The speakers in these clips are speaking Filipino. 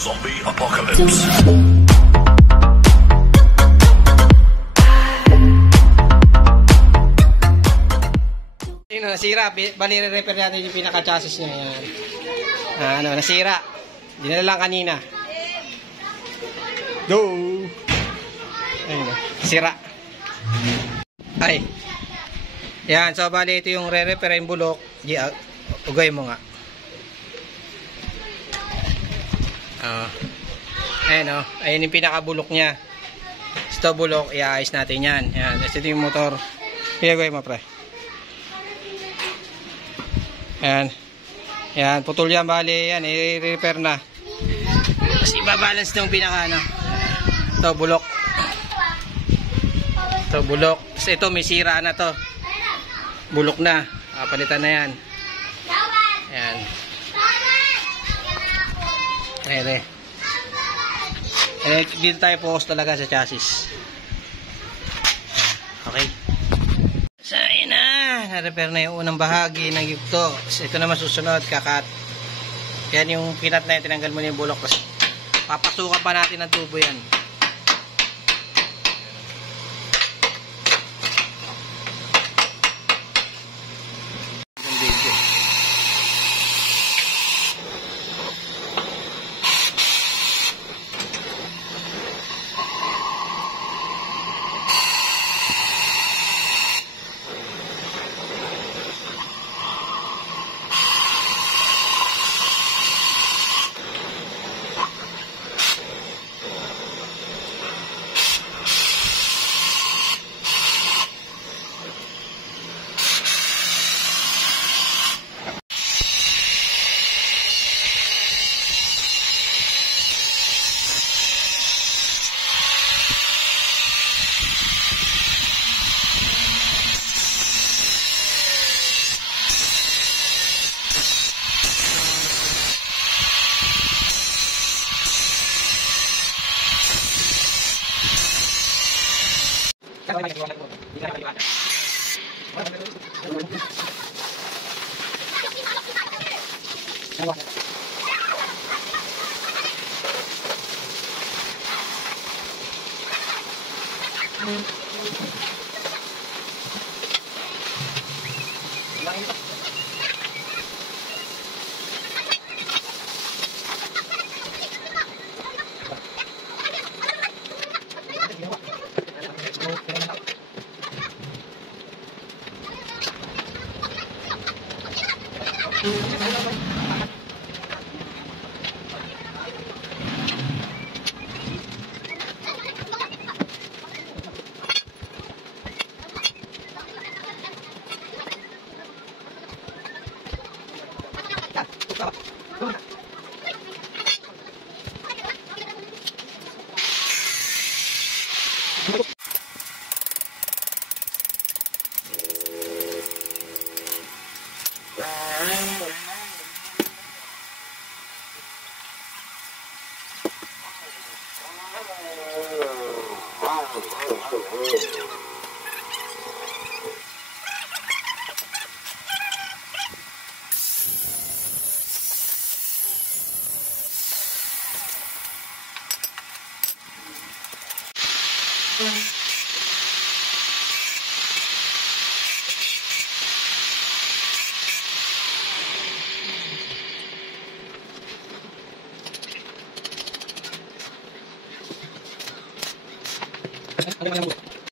Zombie Apocalypse. Yun, nasira. Bali, re-repair natin yung pinaka-chassis niya. Yan. Nasira. Dinala lang kanina. Go! Ayun, sira. Ay. Yan, so bali ito yung re-repair yung bulok. Ugay mo nga. Ayan, ayun yung pinaka-bulok niya. Ito bulok, i-ayos natin yan. Yan, ito yung motor. Ugay mo, pre. Ayan. Yan, putol yan, bali yan, i-repair na. Tapos ibabalance na yung pinaka, ito, bulok. Ito, bulok. Tapos ito, may sira na to. Bulok na. Palitan na yan. Ayan. Ayan. Dito tayo focus talaga sa chassis. Okay. So, ayan na. Na-repair na yung unang bahagi ng yugto. So, ito naman susunod, kakat. Yan yung pinat na yan. Tinanggal mo na yung bulok. Tapos, papasukan pa natin ng tubo yan.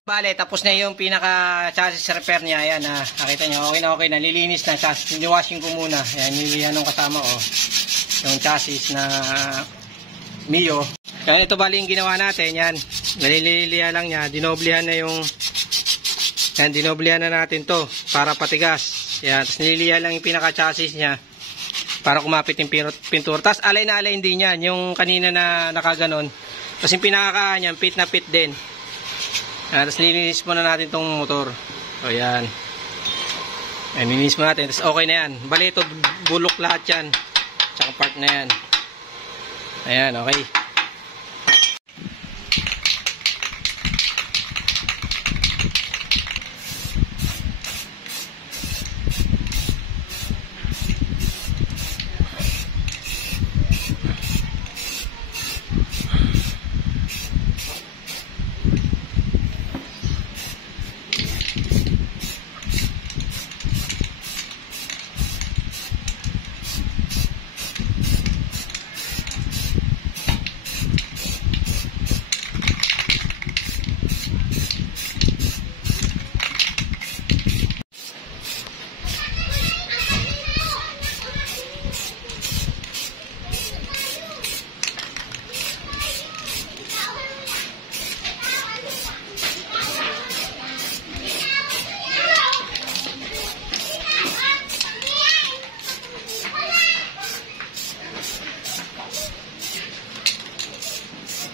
Bale, tapos na yung pinaka chassis repair niya. Ayan, nakita nyo, okay na, nalilinis na chassis. Niwashing ko muna. Ayan, nilihan nung kasama ko. Yung chassis na Mio. Kaya ito bali yung ginawa natin. Yan, nalilihan lang niya. Dinoblihan na yung, yan, dinoblihan na natin to para patigas. Yan, tapos nililihan lang yung pinaka chassis niya para kumapit yung pintura. Tapos alay na alay din yan. Yung kanina na nakaganon. Tapos yung pinaka niyan, pit na pit din. Tapos nilinis muna natin tong motor. O yan. Nilinis muna natin. Tapos okay na yan. Bali ito, bulok lahat yan. Tsaka part na yan. Ayan, okay.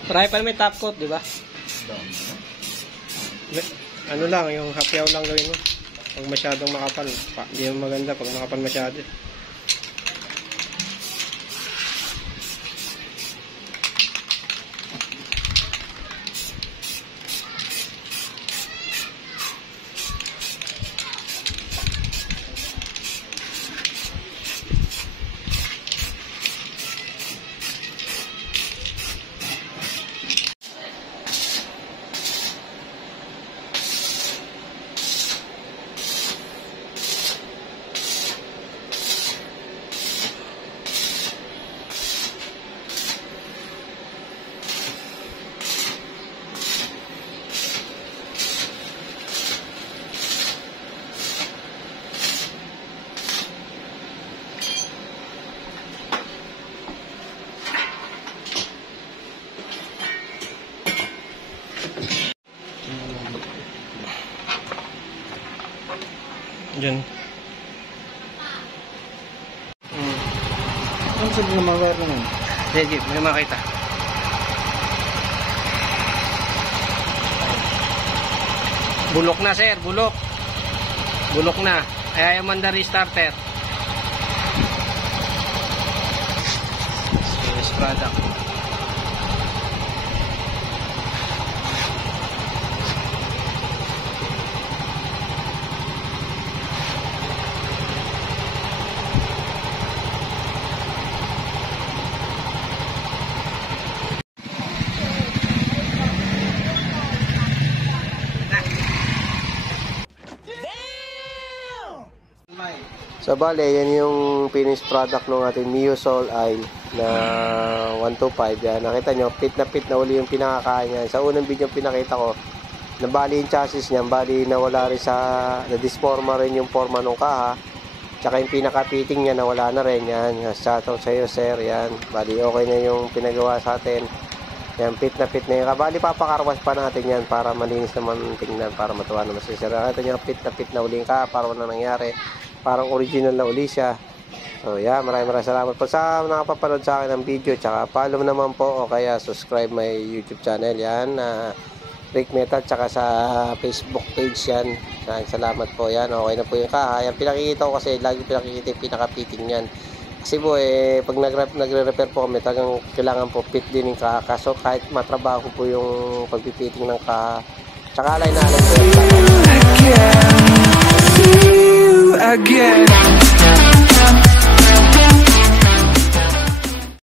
Marami pa naman top coat, di ba? Ano lang, yung hapyaw lang gawin mo. Pag masyadong makapal, hindi mo maganda pag makapal masyado. Diyan. Ano sabi ng mga wire naman? Sige, may makita. Bulok na sir, bulok. Bulok na. Kaya yung manda restarter. Yes, product. So bale, yan yung finished product ng ating Mio Soul Oil na 125. Yan, nakita nyo, pit na uli yung pinakakain niya. Sa unang video pinakita ko, nabali yung chassis niya, bali nawala rin sa, na-disforma rin yung forma ng kaha. Tsaka yung pinaka-fitting niya, nawala na rin. Yan, shoutout sa iyo sir, yan. Bali, okay na yung pinagawa sa atin. Yan, pit na yun. Bali, papakarwas pa natin yan para malinis naman tingnan, para matuwa naman si sir. Nakita nyo, pit na uli yung kaha, para wala nangyari. Parang original na uli siya. So yeah, maraming salamat po sa nakapapanood sa akin ng video. Tsaka follow naman po o kaya subscribe my YouTube channel yan, Rick Metal, tsaka sa Facebook page yan. Salamat po yan. Okay na po yung kaha. Yan pinakikita ko kasi lagi pinakikita yung pinaka-fitting yan. Kasi po pag nagre-repair po kami, talagang kailangan po fit din yung kaha. So kahit matrabaho po yung pagpipitting ng kaha, tsaka alay na alay po yan. Again